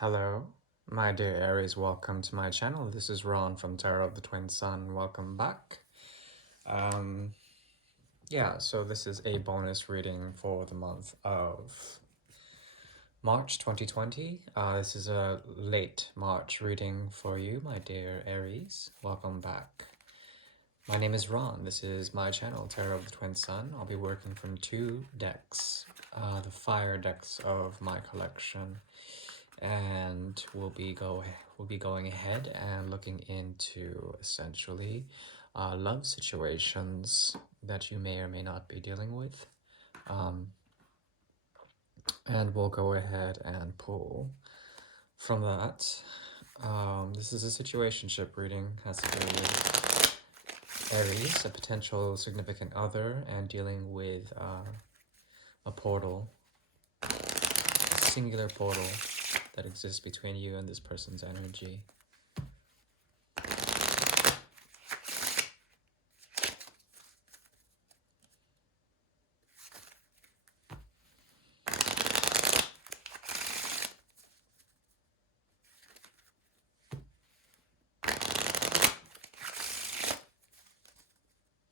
Hello, my dear Aries, welcome to my channel. This is Ron from Tarot of the Twin Sun. Welcome back. Um, so this is a bonus reading for the month of March 2020. This is a late March reading for you, my dear Aries. Welcome back. My name is Ron. This is my channel, Tarot of the Twin Sun. I'll be working from two decks, the fire decks of my collection, and we'll be going ahead and looking into essentially love situations that you may or may not be dealing with. And we'll go ahead and pull from that. This is a situationship reading, has to do with Aries, a potential significant other, and dealing with a portal, a singular portal that exists between you and this person's energy.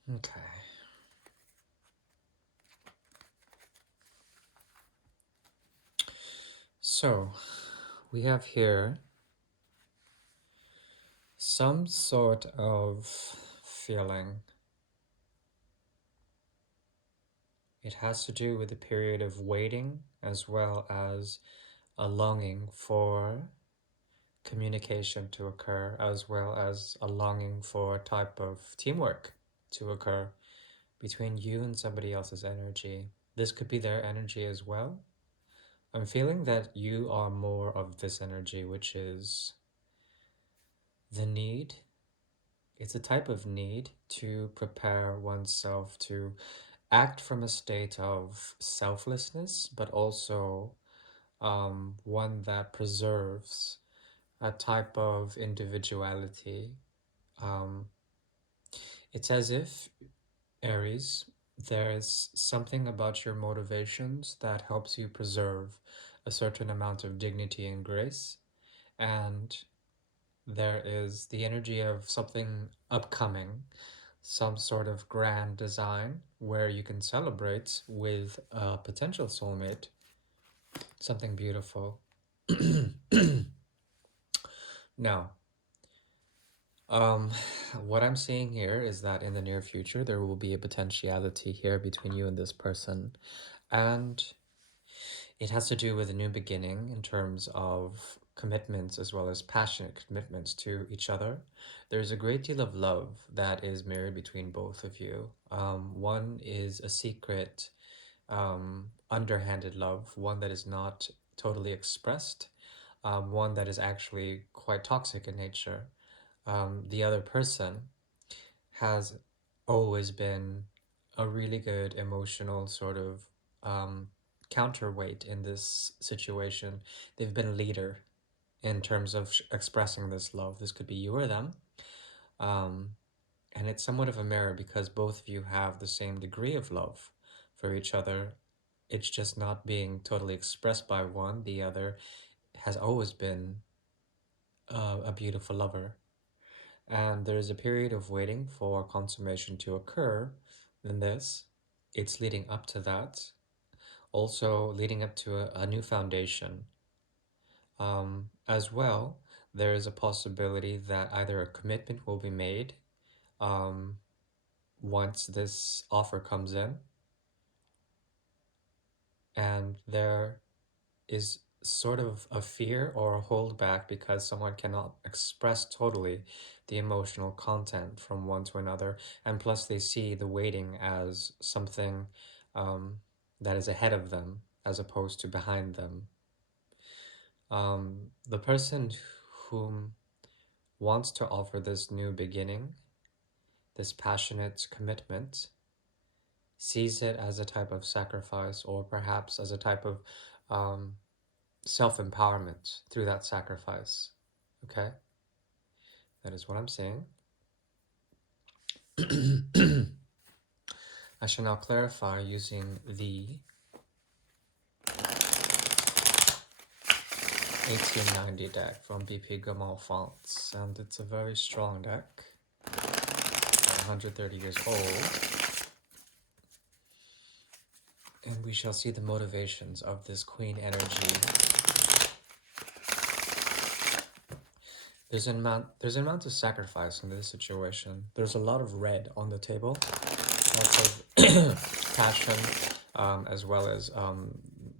Okay. So, we have here some sort of feeling. It has to do with the period of waiting as well as a longing for communication to occur, as well as a longing for a type of teamwork to occur between you and somebody else's energy. This could be their energy as well. I'm feeling that you are more of this energy, which is the need. It's a type of need to prepare oneself to act from a state of selflessness, but also one that preserves a type of individuality. Um, it's as if, Aries, there's something about your motivations that helps you preserve a certain amount of dignity and grace, and there is the energy of something upcoming, some sort of grand design where you can celebrate with a potential soulmate, something beautiful. Now, um, what I'm seeing here is that in the near future, there will be a potentiality here between you and this person, and it has to do with a new beginning in terms of commitments as well as passionate commitments to each other. There's a great deal of love that is mirrored between both of you. One is a secret, underhanded love, one that is not totally expressed, one that is actually quite toxic in nature. The other person has always been a really good emotional sort of counterweight in this situation. They've been a leader in terms of expressing this love. This could be you or them. Um, and it's somewhat of a mirror because both of you have the same degree of love for each other. It's just not being totally expressed by one. The other has always been a beautiful lover. And there is a period of waiting for consummation to occur in this. It's leading up to that, also leading up to a new foundation. As well, there is a possibility that either a commitment will be made um, once this offer comes in, and there is sort of a fear or a holdback because someone cannot express totally the emotional content from one to another, and plus they see the waiting as something that is ahead of them as opposed to behind them. The person whom wants to offer this new beginning, this passionate commitment, sees it as a type of sacrifice or perhaps as a type of self-empowerment through that sacrifice. Okay? That is what I'm saying. I shall now clarify using the 1890 deck from BP Gamal Fonts, and it's a very strong deck, 130 years old, and we shall see the motivations of this Queen energy. There's an amount to sacrifice in this situation. There's a lot of red on the table, lots of passion, as well as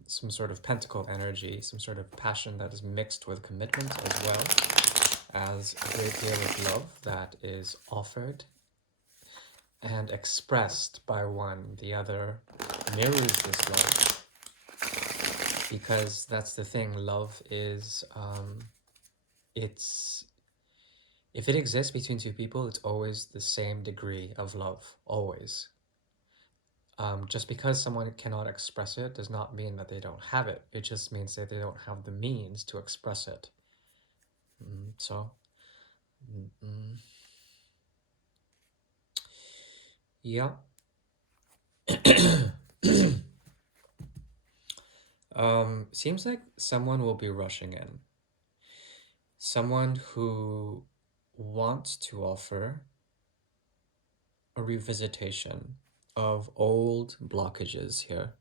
some sort of pentacle energy, some sort of passion that is mixed with commitment, as well as a great deal of love that is offered and expressed by one. The other mirrors this love, because that's the thing. Love is, it's if it exists between two people, it's always the same degree of love, always. Just because someone cannot express it does not mean that they don't have it. It just means that they don't have the means to express it. So, yeah. Seems like someone will be rushing in. Someone who wants to offer a revisitation of old blockages here.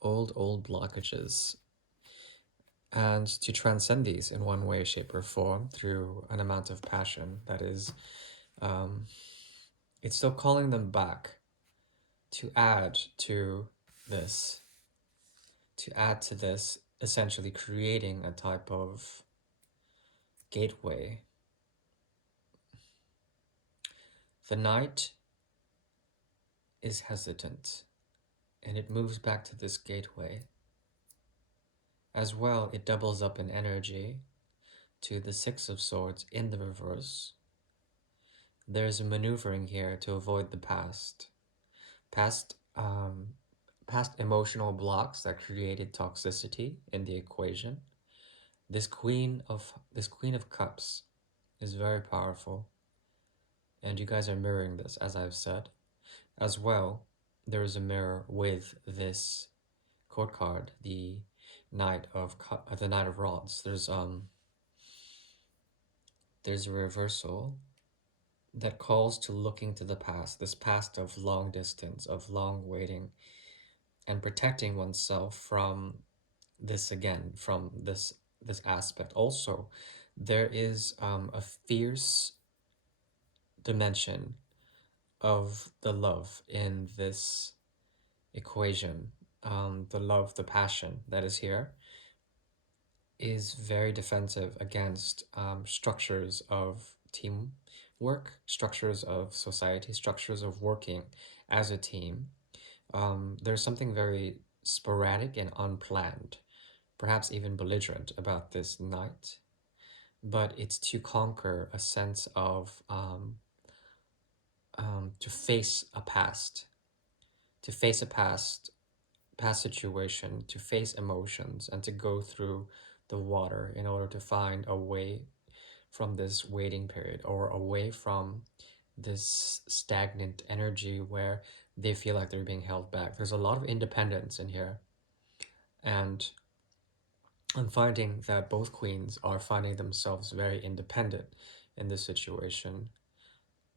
Old blockages. And to transcend these in one way, shape, or form through an amount of passion that is, it's still calling them back to add to this, essentially creating a type of gateway. The knight is hesitant, and it moves back to this gateway. As well, it doubles up in energy to the Six of Swords in the reverse. There's a maneuvering here to avoid the past. Past emotional blocks that created toxicity in the equation. This Queen of Cups is very powerful, and you guys are mirroring this, as I've said. As well, there is a mirror with this court card, the Knight of Rods. There's a reversal that calls to looking to the past, this past of long distance, of long waiting, and protecting oneself from this again, from this aspect. Also, there is a fierce dimension of the love in this equation. The love, the passion that is here is very defensive against structures of teamwork, structures of society, structures of working as a team. There's something very sporadic and unplanned, perhaps even belligerent about this night, but it's to conquer a sense of to face a past, past situation, to face emotions, and to go through the water in order to find a way from this waiting period, or away from this stagnant energy where they feel like they're being held back. There's a lot of independence in here, and I'm finding that both queens are finding themselves very independent in this situation.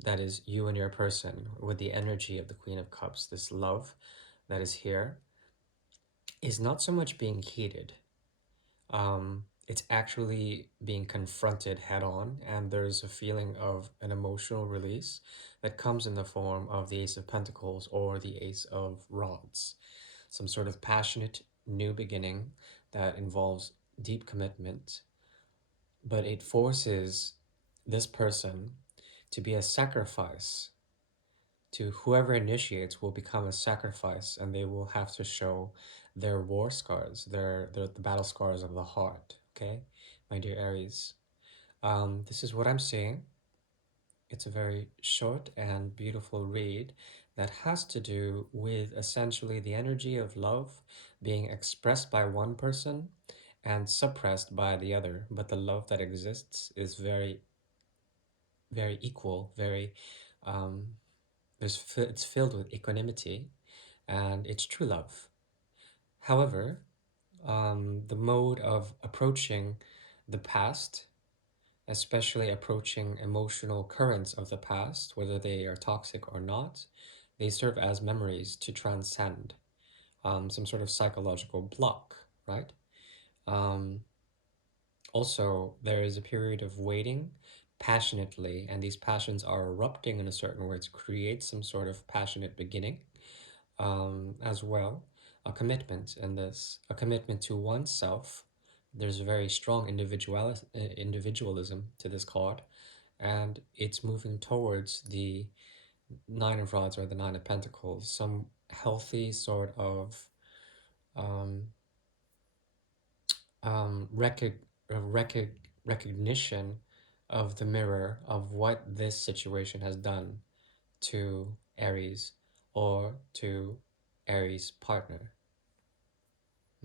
That is, you and your person, with the energy of the Queen of Cups, this love that is here, is not so much being heated. It's actually being confronted head on, and there's a feeling of an emotional release that comes in the form of the Ace of Pentacles or the Ace of Rods. Some sort of passionate new beginning that involves deep commitment, but it forces this person to be a sacrifice. To whoever initiates will become a sacrifice, and they will have to show their war scars, the battle scars of the heart. Okay, my dear Aries, this is what I'm seeing. It's a very short and beautiful read that has to do with essentially the energy of love being expressed by one person and suppressed by the other, but the love that exists is very, very equal, very it's filled with equanimity, and it's true love. However, the mode of approaching the past, especially approaching emotional currents of the past, whether they are toxic or not, they serve as memories to transcend some sort of psychological block, right? Um, Also, there is a period of waiting passionately, and these passions are erupting in a certain way to create some sort of passionate beginning as well. A commitment in this, a commitment to oneself. There's a very strong individualism to this card, and it's moving towards the Nine of Rods or the Nine of Pentacles, some healthy sort of um, um, recog- recog- recognition of the mirror of what this situation has done to Aries or to Aries' partner.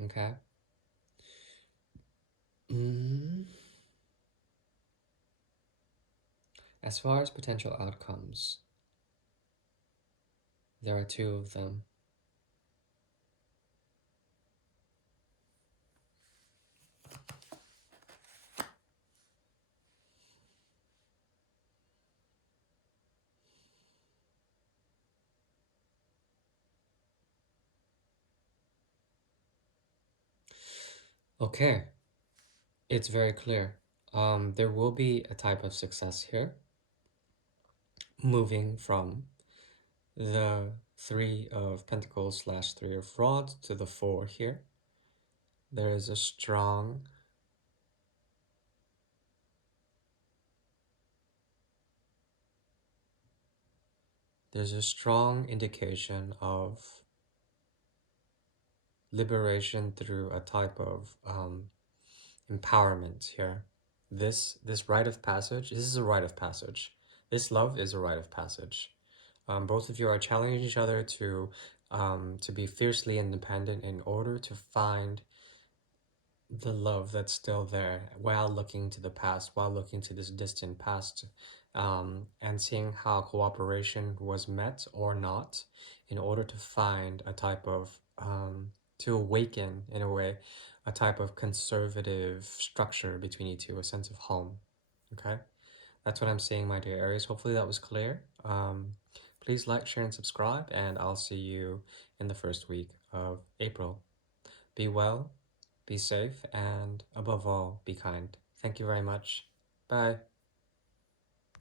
Okay? Mm. As far as potential outcomes, there are two of them. Okay, it's very clear. There will be a type of success here, moving from the Three of Pentacles slash Three of Rods to the Four here. There is a strong there's a strong indication of liberation through a type of empowerment here. This rite of passage, this is a rite of passage. This love is a rite of passage. Both of you are challenging each other to be fiercely independent in order to find the love that's still there while looking to the past, while looking to this distant past, and seeing how cooperation was met or not in order to find a type of, to awaken in a way, a type of conservative structure between you two, a sense of home. Okay? That's what I'm seeing, my dear Aries. Hopefully that was clear. Please like, share, and subscribe, and I'll see you in the first week of April. Be well, be safe, and above all, be kind. Thank you very much. Bye.